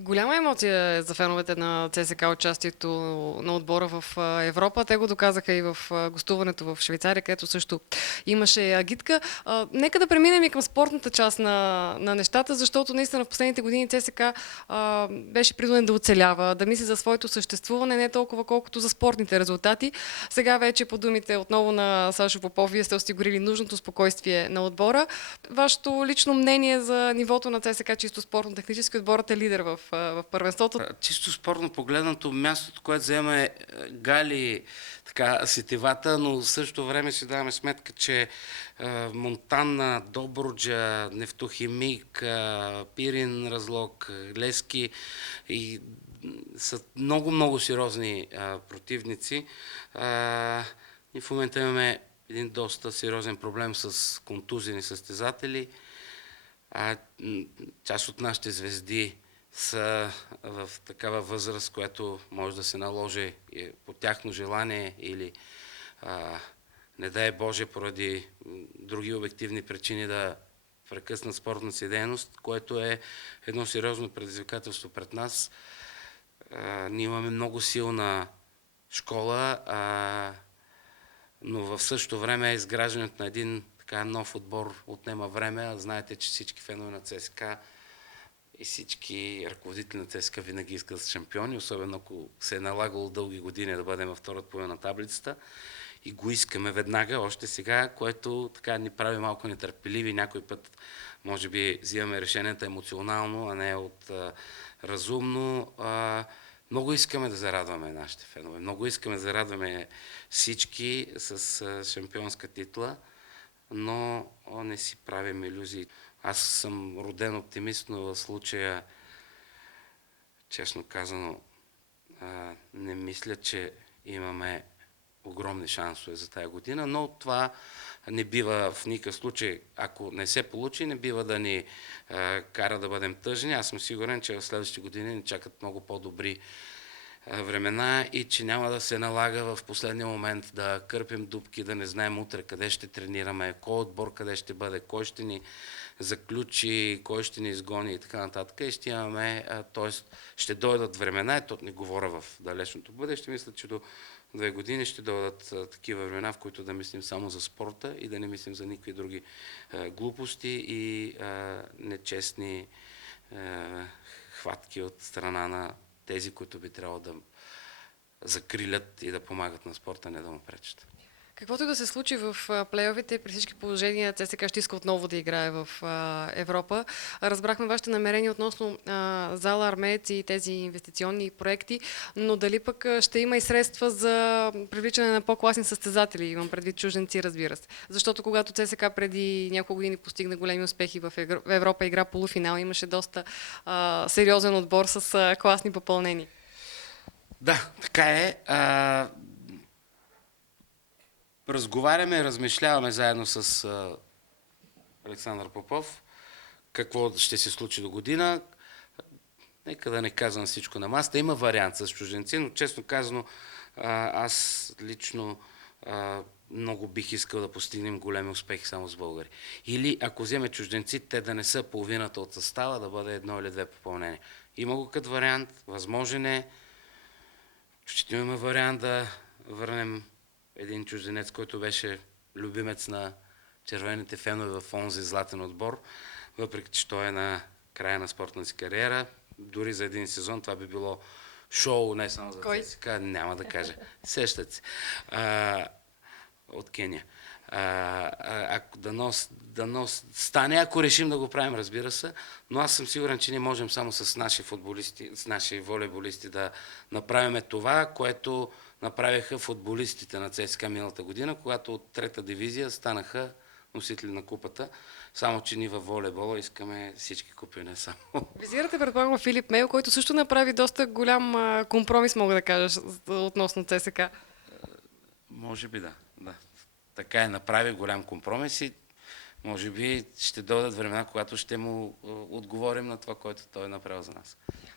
Голяма емоция е за феновете на ЦСКА участието на отбора в Европа. Те го доказаха и в гостуването в Швейцария, където също имаше агитка. Нека да преминем и към спортната част на нещата, защото наистина в последните години ЦСКА беше принуден да оцелява, да мисли за своето съществуване, не толкова колкото за спортните резултати. Сега вече по думите отново на Сашо Попов, вие сте осигурили нужното спокойствие на отбора. Вашето лично мнение за нивото на ЦСКА, чисто спортно-технически, отборът е лидер в първенството. Чисто спорно погледнато, мястото, което взема е Гали така, сетивата, но в същото време си даваме сметка, че Монтана, Добруджа, Нефтохимик, Пирин, Разлог, Лески и са много сериозни противници. И в момента имаме един доста сериозен проблем с контузени състезатели. Част от нашите звезди са в такава възраст, която може да се наложи по тяхно желание или не дай Боже поради други обективни причини да прекъснат спортната си дейност, което е едно сериозно предизвикателство пред нас. Ние имаме много силна школа, но в същото време изграждането на един така нов отбор отнема време. Знаете, че всички фенове на ЦСКА и всички ръководители на ЦСКА винаги искат шампиони, особено ако се е налагало дълги години да бъдем във втората половина на таблицата. И го искаме веднага, още сега, което така ни прави малко нетърпеливи. Някой път, може би, взимаме решенията емоционално, а не от разумно. Много искаме да зарадваме нашите фенове. Много искаме да зарадваме всички с шампионска титла, но не си правим илюзии. Аз съм роден оптимист, но в случая, честно казано, не мисля, че имаме огромни шансове за тая година, но това не бива в никакъв случай, ако не се получи, не бива да ни кара да бъдем тъжни. Аз съм сигурен, че в следващите години ни чакат много по-добри времена и че няма да се налага в последния момент да кърпим дупки, да не знаем утре къде ще тренираме, кой отбор къде ще бъде, кой ще ни заключи, кой ще ни изгони и така нататък. И ще имаме, т.е. ще дойдат времена, и то не говоря в далечното бъдеще, мисля, че до 2 години ще дойдат такива времена, в които да мислим само за спорта и да не мислим за никакви други глупости и нечестни хватки от страна на тези, които би трябвало да закрилят и да помагат на спорта, не да му пречат. Каквото и да се случи в плейофите, при всички положения ЦСКА ще иска отново да играе в Европа. Разбрахме вашите намерения относно зала Армеец и тези инвестиционни проекти, но дали пък ще има и средства за привличане на по-класни състезатели, имам предвид чужденци, разбира се. Защото когато ЦСКА преди няколко години постигна големи успехи в Европа, игра полуфинал, имаше доста сериозен отбор с класни попълнения. Да, така е. Разговаряме, размишляваме заедно с Александър Попов какво ще се случи до година. Нека да не казвам всичко на масата. Има вариант с чужденци, но честно казано, аз лично много бих искал да постигнем големи успехи само с българи. Или ако вземе чужденци, те да не са половината от състава, да бъде 1 или 2 попълнения. Има го като вариант, възможен е. Ще имаме вариант да върнем един чужденец, който беше любимец на червените фенове в онзи златен отбор, въпреки че той е на края на спортната си кариера. Дори за един сезон това би било шоу, не само за ЦСКА, няма да кажа. Сещат се. От Кения. Дано стане, ако решим да го правим, разбира се, но аз съм сигурен, че ние можем само с наши футболисти, с наши волейболисти да направим това, което направиха футболистите на ЦСКА миналата година, когато от 3-та дивизия станаха носители на купата. Само, че ние във волейбола искаме всички купи, не само. Визирате, предполагам, Филип Мейл, който също направи доста голям компромис, мога да кажа, относно ЦСКА. Може би да. Така е, направи голям компромис и може би ще дойдат времена, когато ще му отговорим на това, което той е направил за нас.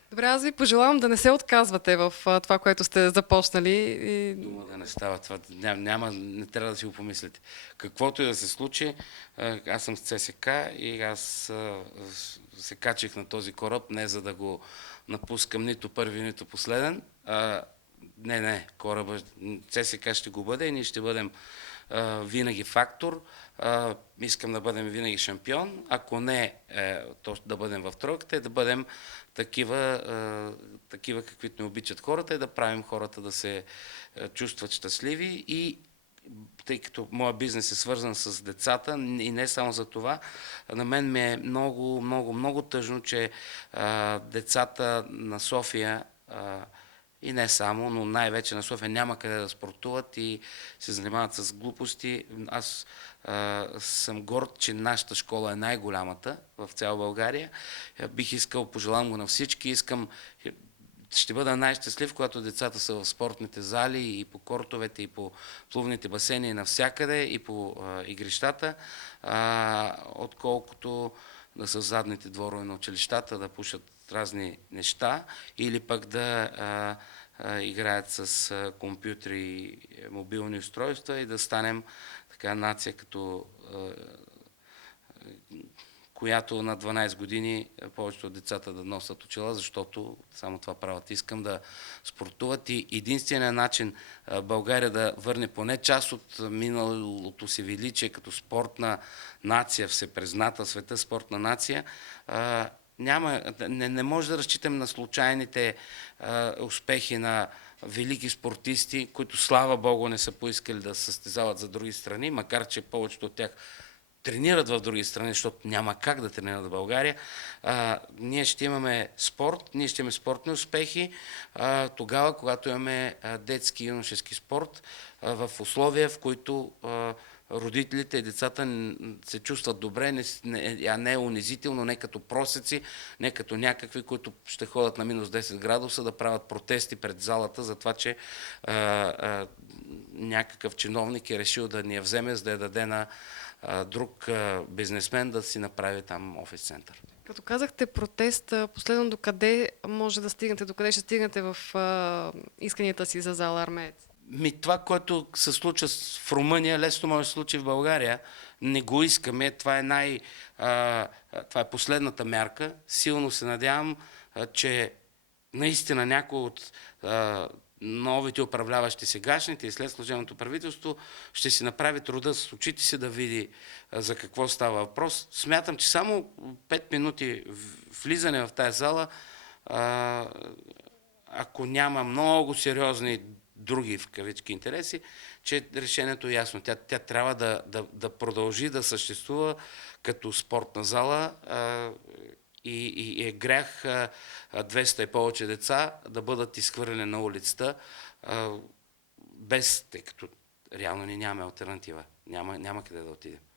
Добре, аз ви пожелавам да не се отказвате в това, което сте започнали. И... Дума да не става това. Не трябва да си го помислите. Каквото и да се случи, аз съм с ЦСК и аз се качих на този кораб, не за да го напускам нито първи, нито последен. Не, кораба ЦСК ще го бъде и ние ще бъдем винаги фактор. Искам да бъдем винаги шампион. Ако не то да бъдем в тройката, да бъдем такива, каквито не обичат хората и да правим хората да се чувстват щастливи. И тъй като моят бизнес е свързан с децата и не само за това, на мен ми е много тъжно, че децата на София и не само, но най-вече на София няма къде да спортуват и се занимават с глупости. Аз съм горд, че нашата школа е най-голямата в цяла България. Бих искал, пожелавам го на всички, ще бъда най-щастлив, когато децата са в спортните зали и по кортовете, и по плувните басейни, и навсякъде, и по игрищата, отколкото да са в задните дворове на училищата, да пушат разни неща или пък да играят с компютри и мобилни устройства и да станем така нация, като която на 12 години повечето от децата да носят очила, защото само това правят. Искам да спортуват и единственият начин България да върне поне част от миналото си величие като спортна нация, всепризната в света спортна нация, не може да разчитам на случайните успехи на велики спортисти, които слава Богу не са поискали да състезават за други страни, макар че повечето от тях тренират в други страни, защото няма как да тренират в България. Ние ще имаме спорт, ние ще имаме спортни успехи тогава, когато имаме детски и юношески спорт в условия, в които родителите и децата се чувстват добре, а не унизително, не като просеци, не като някакви, които ще ходят на минус 10 градуса да правят протести пред залата за това, че някакъв чиновник е решил да ни я вземе, за да я даде на друг бизнесмен да си направи там офис център. Като казахте протест, последно докъде може да стигнете, докъде ще стигнете в исканията си за зала Армеец? Това, което се случва в Румъния, лесно може да се случи в България. Не го искаме. Това е последната мярка. Силно се надявам, че наистина някой от новите управляващи сегашните и след служебното правителство ще си направи труда с очите си да види за какво става въпрос. Смятам, че само 5 минути влизане в тази зала, ако няма много сериозни други в кавички интереси, че решението е ясно. Тя трябва да продължи да съществува като спортна зала и е грях 200 и повече деца да бъдат изхвърлени на улицата тъй като реално ни нямаме алтернатива. Няма къде да отидем.